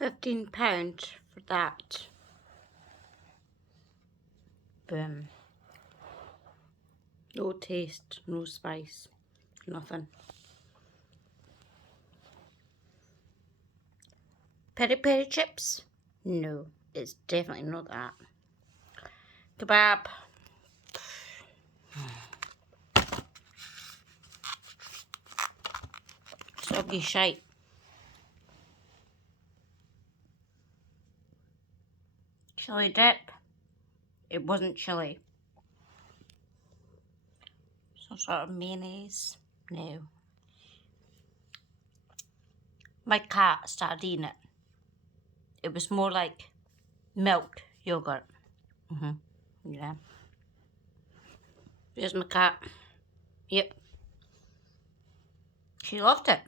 £15 for that. Boom. No taste, no spice, nothing. Peri peri chips? No, it's definitely not that. Kebab. Soggy shite. Chili dip. It wasn't chili. Some sort of mayonnaise. No. My cat started eating it. It was more like milk yogurt. Yeah. Here's my cat. Yep. She loved it.